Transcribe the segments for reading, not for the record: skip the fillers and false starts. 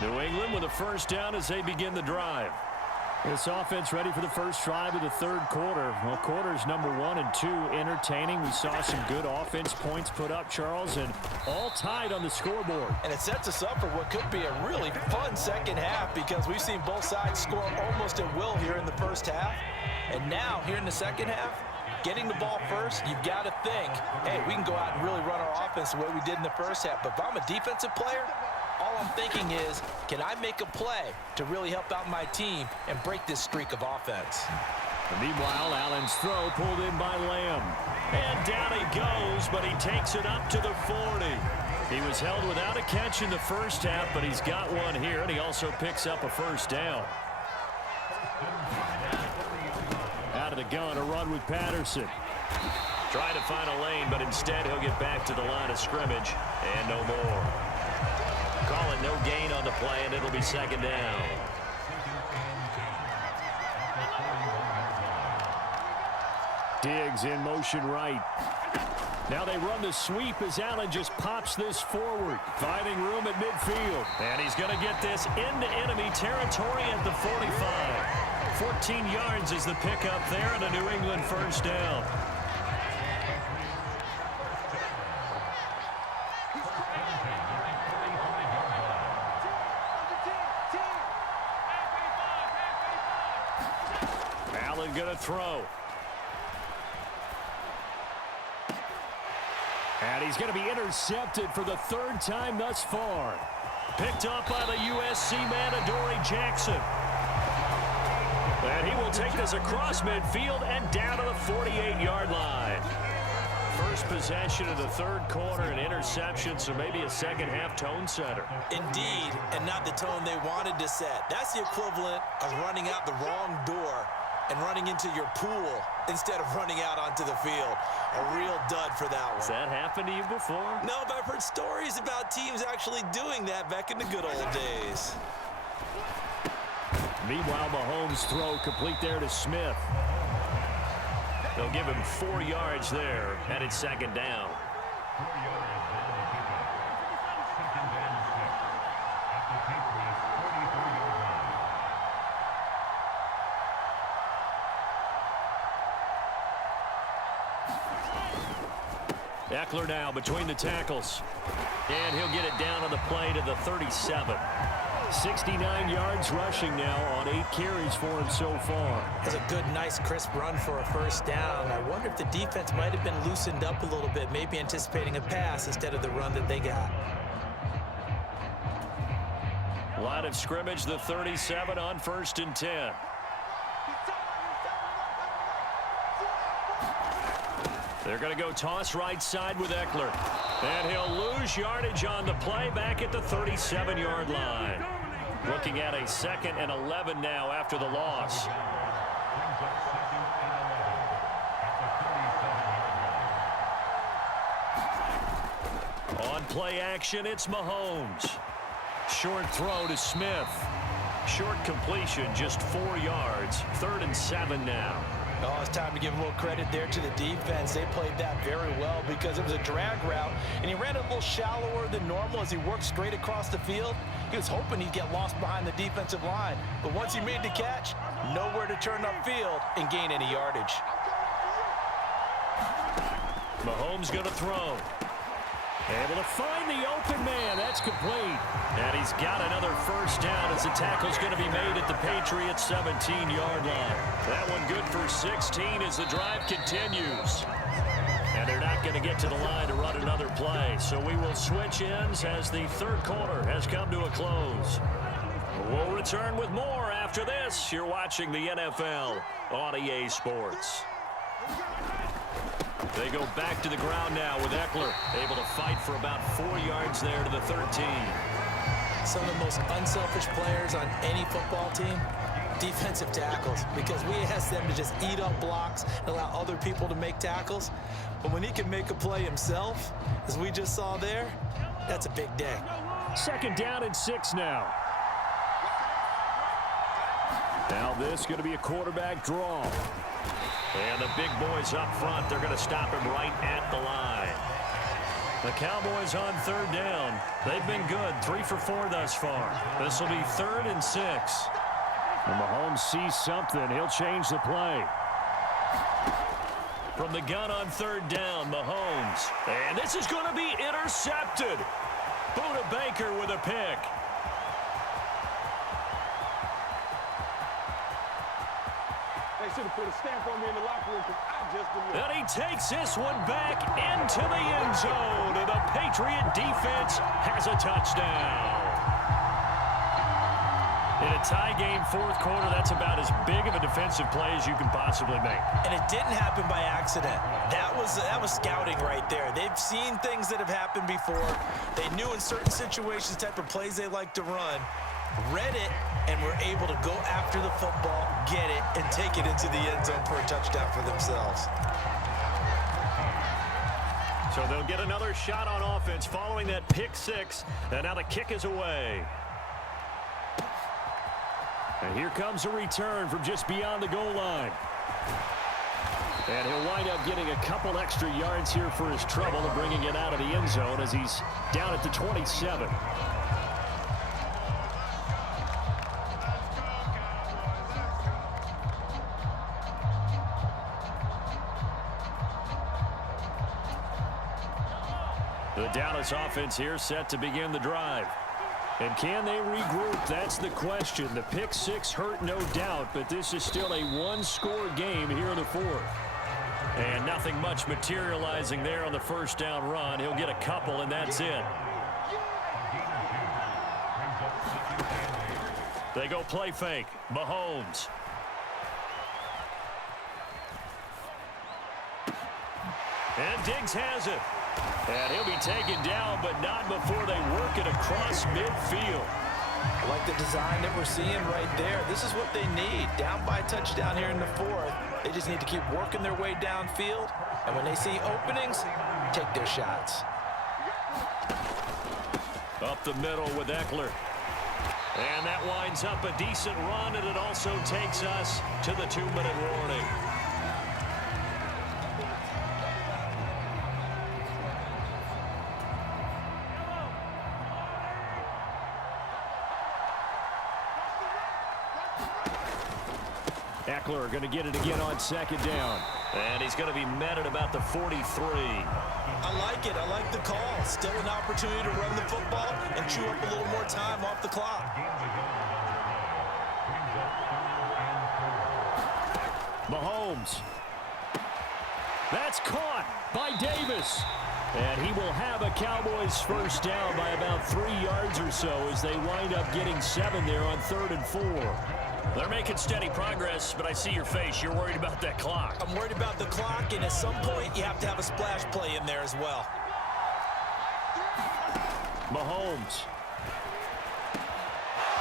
New England with a first down as they begin the drive. This offense ready for the first drive of the third quarter. Well, quarters number 1 and 2 entertaining. We saw some good offense points put up, Charles, and all tied on the scoreboard. And it sets us up for what could be a really fun second half because we've seen both sides score almost at will here in the first half. And now, here in the second half, getting the ball first, you've got to think, hey, we can go out and really run our offense the way we did in the first half. But if I'm a defensive player, all I'm thinking is, can I make a play to really help out my team and break this streak of offense? And meanwhile, Allen's throw pulled in by Lamb. And down he goes, but he takes it up to the 40. He was held without a catch in the first half, but he's got one here, and he also picks up a first down. Out of the gun, a run with Patterson. Trying to find a lane, but instead he'll get back to the line of scrimmage, and no more. Call it no gain on the play, and it'll be second down. Diggs in motion right. Now they run the sweep as Allen just pops this forward. Finding room at midfield. And he's going to get this into enemy territory at the 45. 14 yards is the pickup there, and a New England first down. Allen going to throw. And he's going to be intercepted for the third time thus far. Picked up by the USC man, Adoree Jackson. And he will take this across midfield and down to the 48-yard line. First possession of the third quarter, an interception, so maybe a second-half tone setter. Indeed, and not the tone they wanted to set. That's the equivalent of running out the wrong door and running into your pool instead of running out onto the field. A real dud for that one. Has that happened to you before? No, but I've heard stories about teams actually doing that back in the good old days. Meanwhile, Mahomes' throw complete there to Smith. They'll give him 4 yards there, and it's second down. Eckler now between the tackles. And he'll get it down on the play to the 37. 69 yards rushing now on 8 carries for him so far. That's a good, nice, crisp run for a first down. I wonder if the defense might have been loosened up a little bit, maybe anticipating a pass instead of the run that they got. Line of scrimmage, the 37 on 1st and 10. They're going to go toss right side with Eckler. And he'll lose yardage on the play back at the 37-yard line. Looking at a 2nd and 11 now after the loss. On play action, it's Mahomes. Short throw to Smith. Short completion, just 4 yards. 3rd and 7 now. Oh, it's time to give a little credit there to the defense. They played that very well because it was a drag route, and he ran it a little shallower than normal as he worked straight across the field. He was hoping he'd get lost behind the defensive line, but once he made the catch, nowhere to turn upfield and gain any yardage. Mahomes going to throw. Able to find the open man. That's complete. And he's got another first down as the tackle's going to be made at the Patriots' 17-yard line. That one good for 16 as the drive continues. And they're not going to get to the line to run another play. So we will switch ends as the third quarter has come to a close. We'll return with more after this. You're watching the NFL on EA Sports. They go back to the ground now with Eckler, able to fight for about 4 yards there to the 13. Some of the most unselfish players on any football team, defensive tackles, because we ask them to just eat up blocks and allow other people to make tackles. But when he can make a play himself, as we just saw there, that's a big day. 2nd down and 6 now. Now this is going to be a quarterback draw. And the big boys up front, they're going to stop him right at the line. The Cowboys on third down. They've been good, 3 for 4 thus far. This will be 3rd and 6. And Mahomes sees something. He'll change the play. From the gun on third down, Mahomes. And this is going to be intercepted. Buda Baker with a pick. They should have put a stamp on me in the locker room because I just delivered. And he takes this one back into the end zone. And the Patriot defense has a touchdown. In a tie game, 4th quarter, that's about as big of a defensive play as you can possibly make. And it didn't happen by accident. That was scouting right there. They've seen things that have happened before. They knew in certain situations the type of plays they like to run, read it, and were able to go after the football, get it, and take it into the end zone for a touchdown for themselves. So they'll get another shot on offense following that pick 6. And now the kick is away. And here comes a return from just beyond the goal line. And he'll wind up getting a couple extra yards here for his trouble and bringing it out of the end zone as he's down at the 27. The Dallas offense here set to begin the drive. And can they regroup? That's the question. The pick 6 hurt, no doubt, but this is still a one-score game here in the 4th. And nothing much materializing there on the first down run. He'll get a couple, and that's it. They go play fake. Mahomes. And Diggs has it. And he'll be taken down, but not before they work it across midfield. I like the design that we're seeing right there. This is what they need. Down by a touchdown here in the 4th. They just need to keep working their way downfield. And when they see openings, take their shots. Up the middle with Eckler. And that winds up a decent run, and it also takes us to the 2-minute warning. Eckler going to get it again on 2nd down. And he's going to be met at about the 43. I like it. I like the call. Still an opportunity to run the football and chew up a little more time off the clock. Mahomes. That's caught by Davis. And he will have a Cowboys first down by about 3 yards or so as they wind up getting 7 there on 3rd and 4. They're making steady progress, but I see your face. You're worried about that clock. I'm worried about the clock, and at some point, you have to have a splash play in there as well. Mahomes.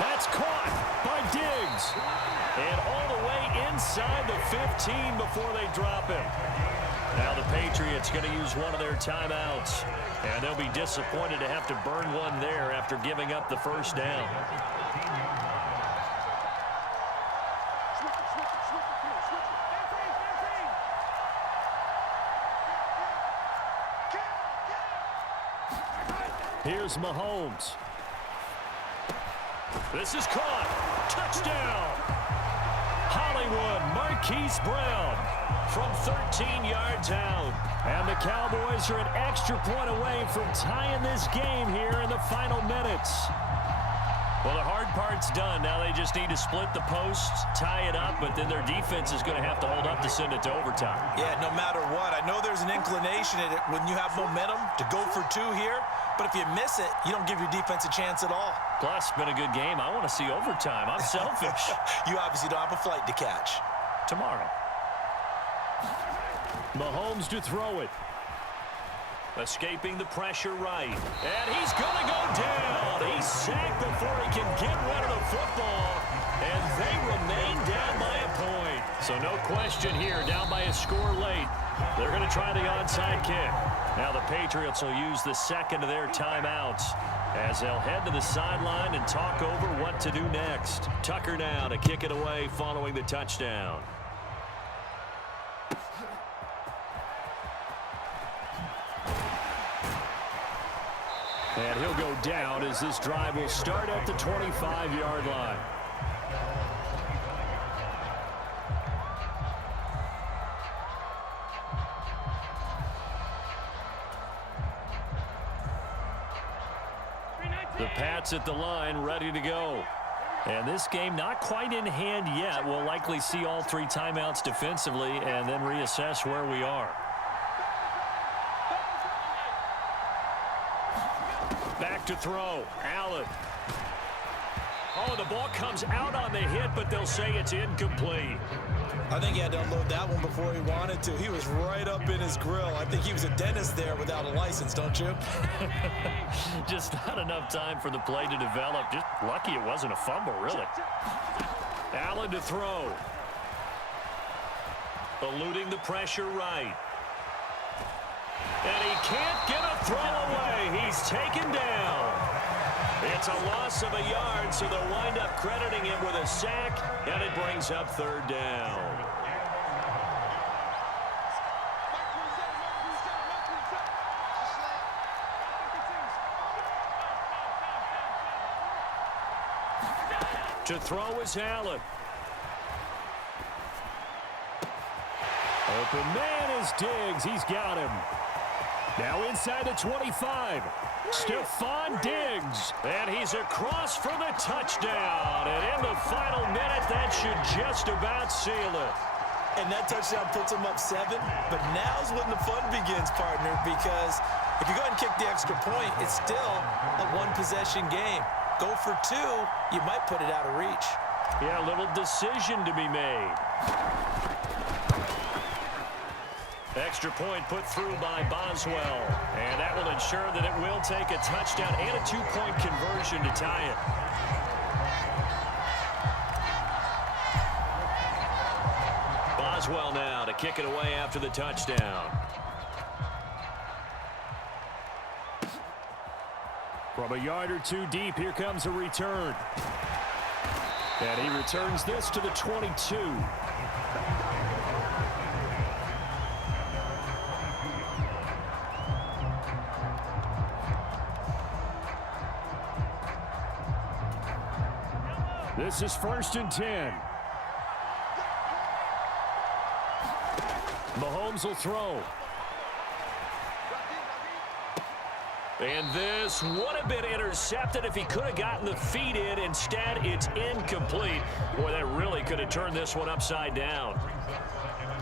That's caught by Diggs. And all the way inside the 15 before they drop him. Now the Patriots going to use one of their timeouts. And they'll be disappointed to have to burn one there after giving up the first down. Here's Mahomes. This is caught. Touchdown. Hollywood Marquise Brown from 13 yards out. And the Cowboys are an extra point away from tying this game here in the final minutes. Well, the hard part's done. Now they just need to split the posts, tie it up, but then their defense is going to have to hold up to send it to overtime. Yeah, no matter what. I know there's an inclination in it when you have momentum to go for 2 here, but if you miss it, you don't give your defense a chance at all. Plus, it's been a good game. I want to see overtime. I'm selfish. You obviously don't have a flight to catch. Tomorrow. Mahomes to throw it. Escaping the pressure right. And he's going to go down. He's sacked before he can get rid of the football. And they remain down by a point. So no question here, down by a score late. They're going to try the onside kick. Now the Patriots will use the second of their timeouts as they'll head to the sideline and talk over what to do next. Tucker now to kick it away following the touchdown. And he'll go down as this drive will start at the 25-yard line. The Pats at the line, ready to go. And this game not quite in hand yet. We'll likely see all three timeouts defensively and then reassess where we are. Back to throw. Allen. Oh, the ball comes out on the hit, but they'll say it's incomplete. I think he had to unload that one before he wanted to. He was right up in his grill. I think he was a dentist there without a license, don't you? Just not enough time for the play to develop. Just lucky it wasn't a fumble, really. Allen to throw. Eluding the pressure right. And he can't get a throw away. He's taken down. It's a loss of a yard, so they'll wind up crediting him with a sack, and it brings up third down. To throw is Allen. Open man is Diggs. He's got him. Now inside the 25. Stephon Diggs. And he's across for the touchdown. And in the final minute, that should just about seal it. And that touchdown puts him up 7. But now's when the fun begins, partner, because if you go ahead and kick the extra point, it's still a one-possession game. Go for 2, you might put it out of reach. Yeah, a little decision to be made. Extra point put through by Boswell. And that will ensure that it will take a touchdown and a 2-point conversion to tie it. Boswell now to kick it away after the touchdown. From a yard or 2 deep, here comes a return. And he returns this to the 22. This is 1st and 10. Mahomes will throw. And this would have been intercepted if he could have gotten the feet in. Instead, it's incomplete. Boy, that really could have turned this one upside down.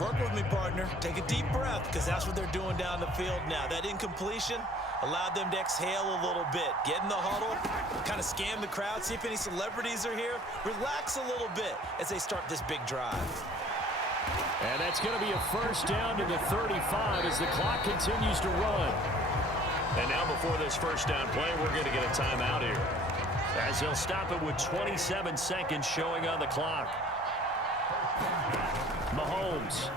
Work with me, partner. Take a deep breath, because that's what they're doing down the field now. That incompletion allowed them to exhale a little bit. Get in the huddle, kind of scan the crowd, see if any celebrities are here. Relax a little bit as they start this big drive. And that's going to be a first down to the 35 as the clock continues to run. And now before this first down play, we're going to get a timeout here, as they'll stop it with 27 seconds showing on the clock. Mahomes.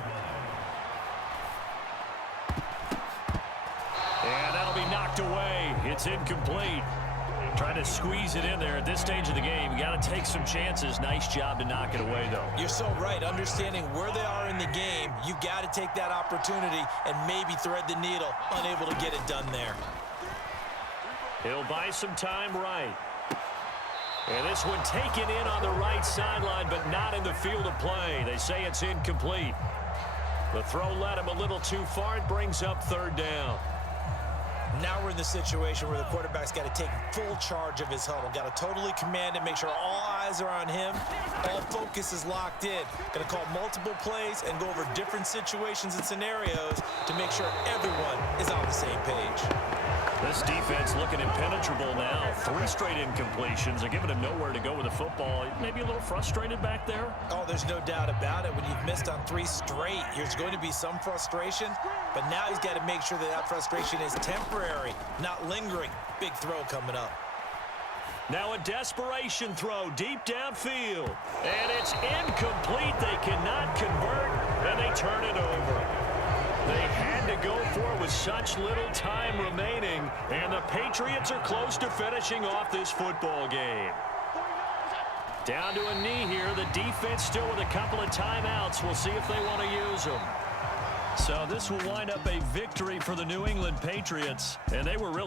And that'll be knocked away. It's incomplete. Trying to squeeze it in there at this stage of the game. You got to take some chances. Nice job to knock it away, though. You're so right. Understanding where they are in the game, you got to take that opportunity and maybe thread the needle. Unable to get it done there. He'll buy some time right. And this one taken in on the right sideline, but not in the field of play. They say it's incomplete. The throw led him a little too far. It brings up third down. Now we're in the situation where the quarterback's got to take full charge of his huddle. Got to totally command it, make sure all eyes are on him. All focus is locked in. Going to call multiple plays and go over different situations and scenarios to make sure everyone is on the same page. This defense looking impenetrable now. 3 straight incompletions. They're giving him nowhere to go with the football. Maybe a little frustrated back there. Oh, there's no doubt about it. When you've missed on 3 straight, there's going to be some frustration. But now he's got to make sure that that frustration is temporary, not lingering. Big throw coming up. Now a desperation throw deep downfield. And it's incomplete. They cannot convert, and they turn it over. They had to go for it with such little time remaining, and the Patriots are close to finishing off this football game. Down to a knee here. The defense still with a couple of timeouts. We'll see if they want to use them. So this will wind up a victory for the New England Patriots, and they were really